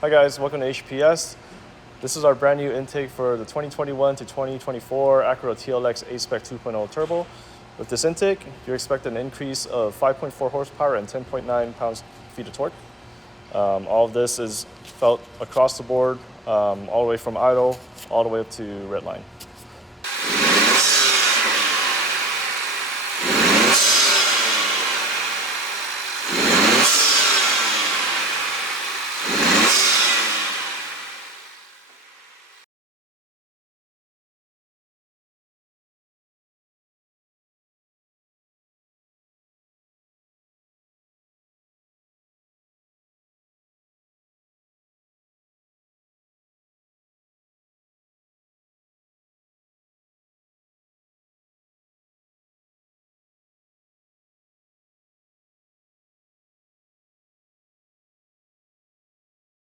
Hi guys, welcome to HPS. This is our brand new intake for the 2021 to 2024 Acura TLX A-Spec 2.0 Turbo. With this intake, you expect an increase of 5.4 horsepower and 10.9 pounds-feet of torque. All of this is felt across the board, all the way from idle, all the way up to red line.